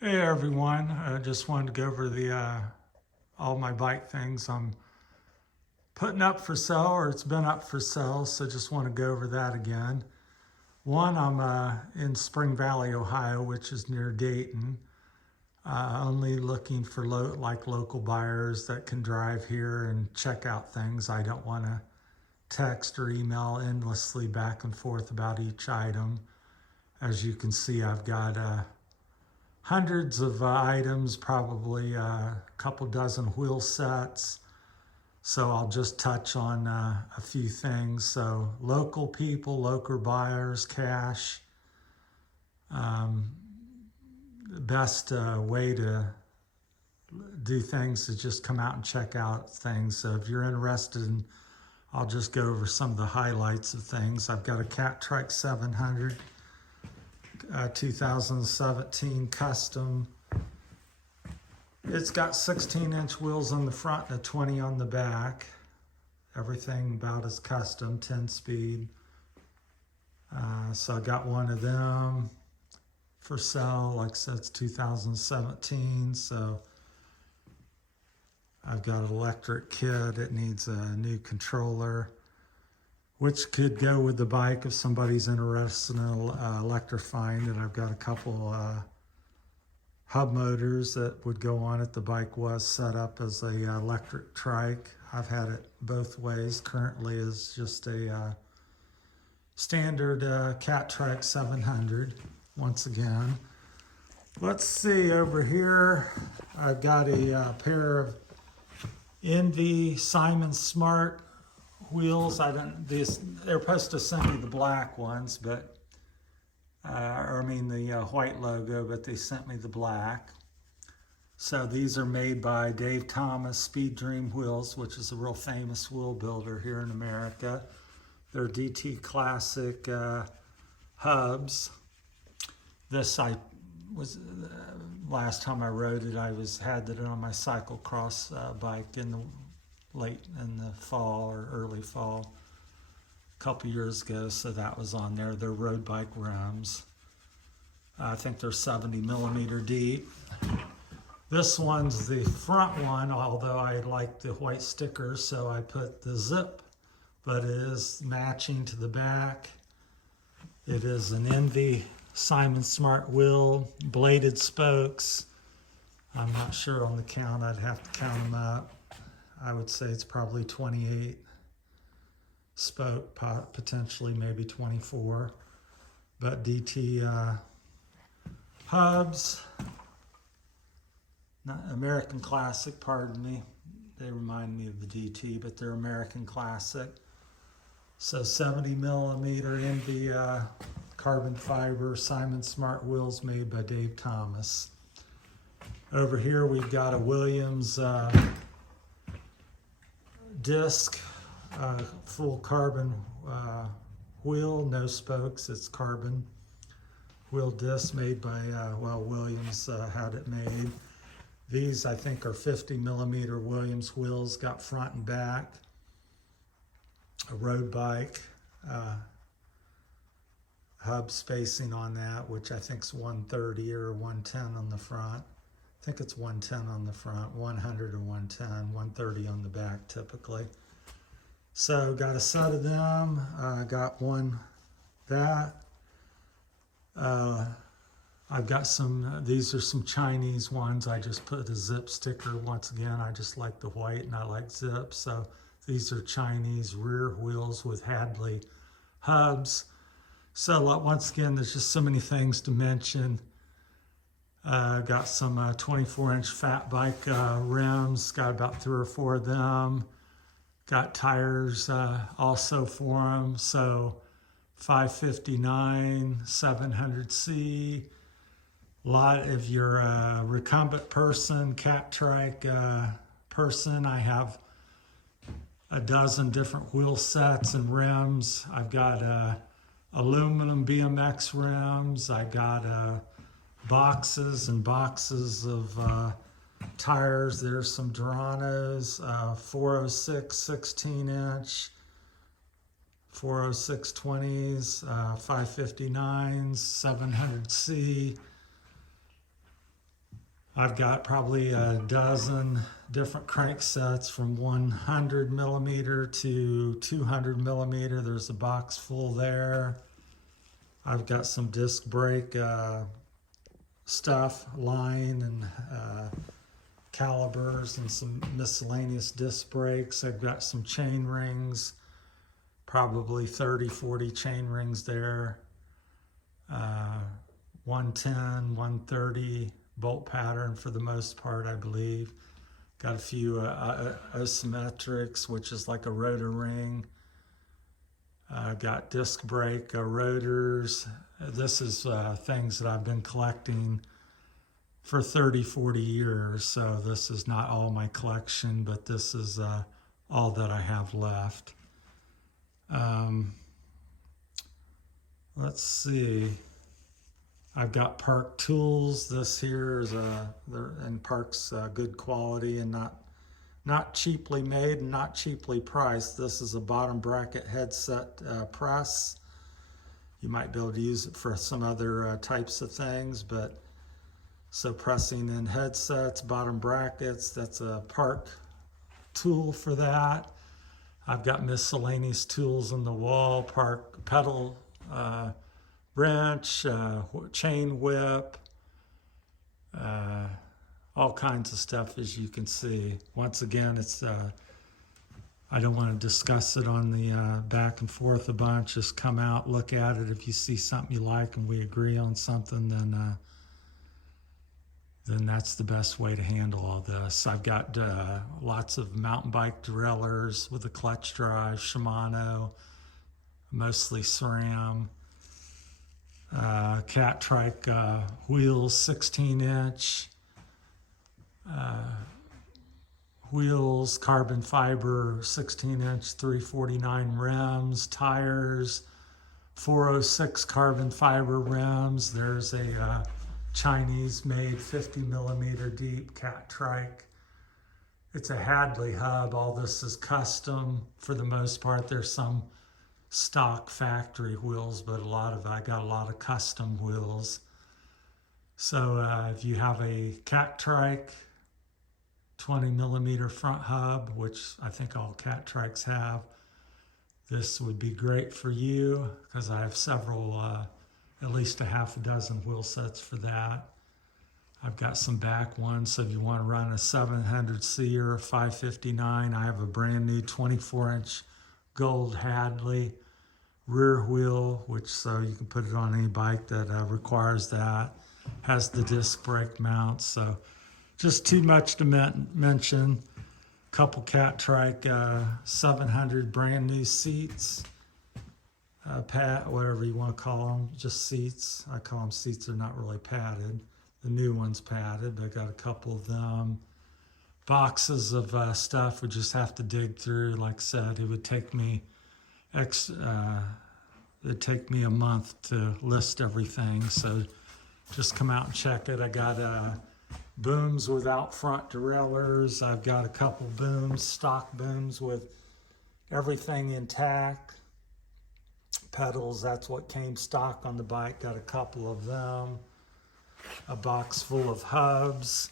Hey everyone, I just wanted to go over the all my bike things I'm putting up for sale, or it's been up for sale, so just want to go over that again. One, I'm in Spring Valley, Ohio, which is near Dayton. Only looking for local buyers that can drive here and check out things. I don't want to text or email endlessly back and forth about each item. As you can see, I've got hundreds of items, probably a couple dozen wheel sets. So I'll just touch on a few things. So local people, local buyers, cash. Um, the best way to do things is just come out and check out things. So if you're interested in, I'll just go over some of the highlights of things. I've got a Catrek 700, 2017 custom. It's got 16-inch wheels on the front and a 20 on the back. Everything about is custom, 10-speed. So I got one of them for sale. Like I said, it's 2017. So I've got an electric kit. It needs a new controller, which could go with the bike if somebody's interested in electrifying it. I've got a couple hub motors that would go on it. The bike was set up as a electric trike. I've had it both ways. Currently is just a standard Catrek 700. Once again, let's see over here. I've got a pair of Envy Simon Smart wheels. They're supposed to send me the black ones, but or I mean the white logo, but they sent me the black. So these are made by Dave Thomas Speed Dream Wheels, which is a real famous wheel builder here in America. They're DT Classic hubs. This I was last time I rode it, had it on my cyclocross bike in the fall or early fall, a couple years ago, so that was on there. They're road bike rims. I think they're 70 millimeter deep. This one's the front one, although I like the white stickers, so I put the zip, but it is matching to the back. It is an Envy Simon Smart wheel, bladed spokes. I'm not sure on the count, I'd have to count them up. I would say it's probably 28 spoke, potentially maybe 24, but DT hubs, not American Classic, pardon me. They remind me of the DT, but they're American Classic. So 70 millimeter Envy carbon fiber Simon Smart wheels made by Dave Thomas. Over here we've got a Williams disc, full carbon wheel, no spokes, it's carbon wheel disc made by, Williams had it made. These I think are 50 millimeter Williams wheels, got front and back, a road bike, hub spacing on that, which I think is 130 or 110 on the front. I think it's 110 on the front, 100 or 110, 130 on the back typically. So got a set of them, got one that. I've got some, these are some Chinese ones. I just put a zip sticker. Once again, I just like the white and I like zip. So these are Chinese rear wheels with Hadley hubs. So once again, there's just so many things to mention. Got some 24-inch fat bike rims, got about 3 or 4 of them. Got tires also for them. So 559, 700C. A lot, if you're a recumbent person, Catrek person, I have a dozen different wheel sets and rims. I've got aluminum BMX rims. I got boxes and boxes of tires. There's some Duranos, 406 16-inch, 406 20s, 559s, 700C. I've got probably a dozen different crank sets from 100 millimeter to 200 millimeter. There's a box full there. I've got some disc brake stuff, line and calibers and some miscellaneous disc brakes. I've got some chain rings, probably 30, 40 chain rings there. 110, 130 bolt pattern for the most part, I believe. Got a few isometrics, which is like a rotor ring. Got disc brake rotors. This is things that I've been collecting for 30, 40 years. So this is not all my collection, but this is all that I have left. Let's see. I've got Park tools. This here is and Park's good quality and not cheaply made and not cheaply priced. This is a bottom bracket headset press. You might be able to use it for some other types of things, but so pressing in headsets, bottom brackets, that's a Park tool for that. I've got miscellaneous tools on the wall, Park pedal wrench, chain whip, all kinds of stuff, as you can see. Once again, it's I don't want to discuss it on the back and forth a bunch. Just come out, look at it. If you see something you like and we agree on something, then that's the best way to handle all this. I've got lots of mountain bike derailleurs with a clutch drive, Shimano, mostly SRAM. Catrike wheels, 16-inch wheels, carbon fiber, 16-inch 349 rims, tires, 406 carbon fiber rims. There's a Chinese-made 50 millimeter deep Catrike. It's a Hadley hub. All this is custom for the most part. There's some stock factory wheels, but I got a lot of custom wheels. So if you have a Catrike 20 millimeter front hub, which I think all Catrikes have, this would be great for you because I have several, at least a half a dozen wheel sets for that. I've got some back ones, so if you want to run a 700C or a 559, I have a brand new 24-inch gold Hadley rear wheel, which so you can put it on any bike that requires that. Has the disc brake mounts, so just too much to mention. Couple Catrike 700 brand new seats, whatever you want to call them, just seats. I call them seats, they're not really padded. The new one's padded, but I got a couple of them. Boxes of stuff we just have to dig through. Like I said, it would take me it'd take me a month to list everything, so just come out and check it. I got booms without front derailleurs. I've got a couple booms, stock booms with everything intact. Pedals, that's what came stock on the bike. Got a couple of them. A box full of hubs.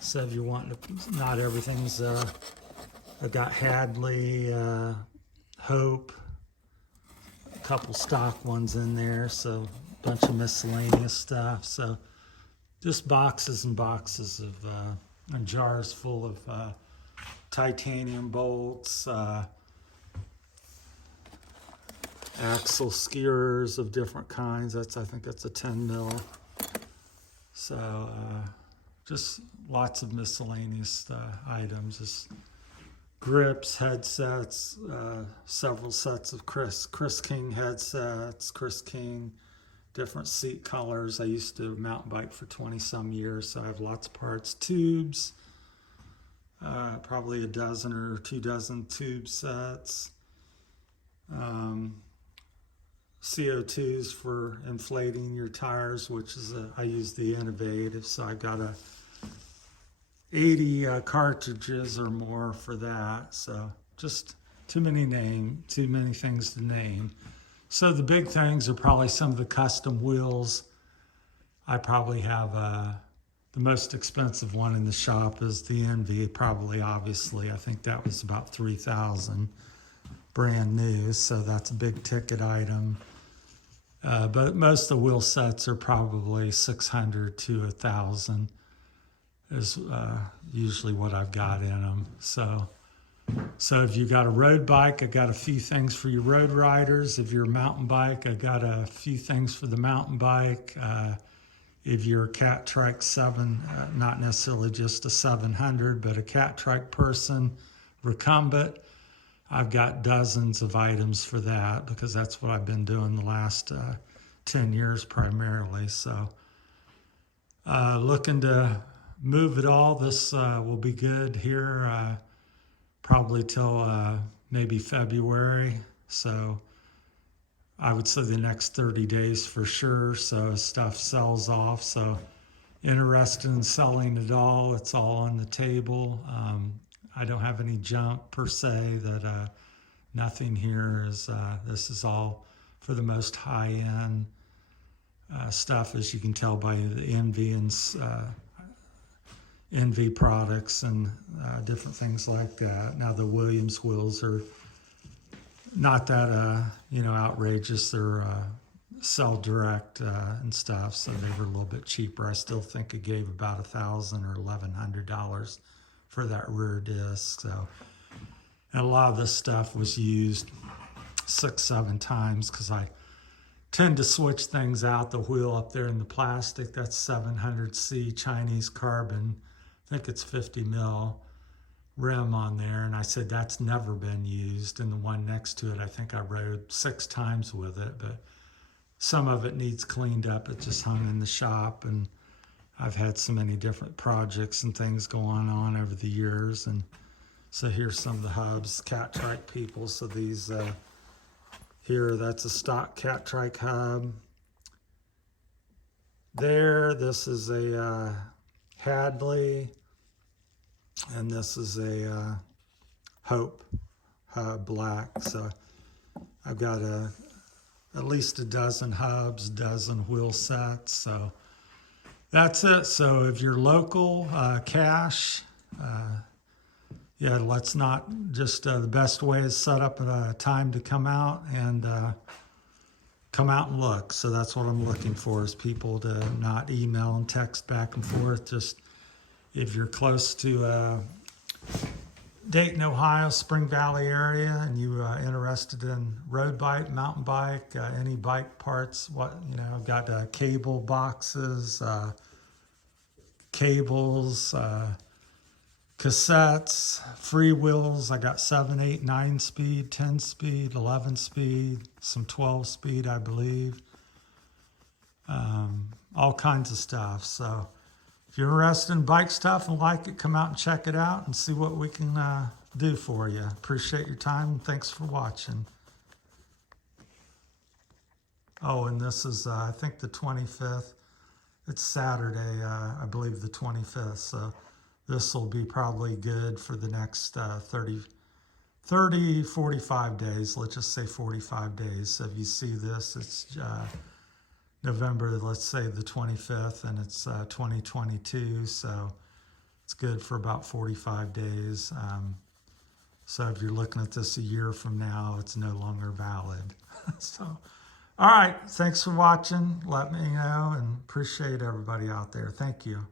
So if you want to, not everything's, I got Hadley, Hope, a couple stock ones in there, so a bunch of miscellaneous stuff. So just boxes and boxes of, and jars full of titanium bolts, axle skewers of different kinds. I think that's a 10 mil. So just lots of miscellaneous items, just grips, headsets, several sets of Chris King headsets, Chris King, different seat colors. I used to mountain bike for 20 some years, so I have lots of parts. Tubes, probably a dozen or 2 dozen tube sets. CO2s for inflating your tires, which is I use the Innovative, so I got 80 cartridges or more for that. So just too many things to name. So the big things are probably some of the custom wheels. I probably have The most expensive one in the shop is the Envy, probably, obviously. I think that was about $3,000 brand new, so that's a big ticket item. But most of the wheel sets are probably $600 to $1,000 is usually what I've got in them. So if you got a road bike, I got a few things for your road riders. If you're a mountain bike, I got a few things for the mountain bike. If you're a Catrike 7, not necessarily just a 700, but a Catrike person, recumbent, I've got dozens of items for that because that's what I've been doing the last 10 years primarily. So looking to move it all. This will be good here probably till maybe February. So I would say the next 30 days for sure. So stuff sells off. So interested in selling it all. It's all on the table. I don't have any junk per se. That nothing here is. This is all for the most high-end stuff, as you can tell by the Envy and Envy products and different things like that. Now the Williams wheels are not that outrageous. They're sell direct and stuff, so they were a little bit cheaper. I still think it gave about $1,000 or $1,100 for that rear disc. So, and a lot of this stuff was used 6-7 times because I tend to switch things out. The wheel up there in the plastic, that's 700C Chinese carbon. I think it's 50 mil rim on there, and I said that's never been used. And the one next to it, I think I rode 6 times with it, but some of it needs cleaned up. It just hung in the shop, and I've had so many different projects and things going on over the years. And so here's some of the hubs, Catrike people. So these here, that's a stock Catrike hub. There, this is a Hadley, and this is a Hope hub black. So I've got at least a dozen hubs, dozen wheel sets. So that's it. So if you're local, cash, yeah, let's not just, the best way is set up a time to come out and look. So that's what I'm looking for, is people to not email and text back and forth. Just if you're close to Dayton, Ohio, Spring Valley area, and you are interested in road bike, mountain bike, any bike parts, got cable boxes, cables, cassettes, free wheels. I got 7, 8, 9 speed, 10 speed, 11 speed, some 12 speed, I believe. All kinds of stuff. So if you're interested in bike stuff and like it, come out and check it out and see what we can do for you. Appreciate your time, and thanks for watching. Oh, and this is, I think, the 25th. It's Saturday, I believe the 25th. So this will be probably good for the next 45 days. Let's just say 45 days. So if you see this, it's November, let's say the 25th, and it's 2022. So it's good for about 45 days. So if you're looking at this a year from now, it's no longer valid. So, all right. Thanks for watching. Let me know, and appreciate everybody out there. Thank you.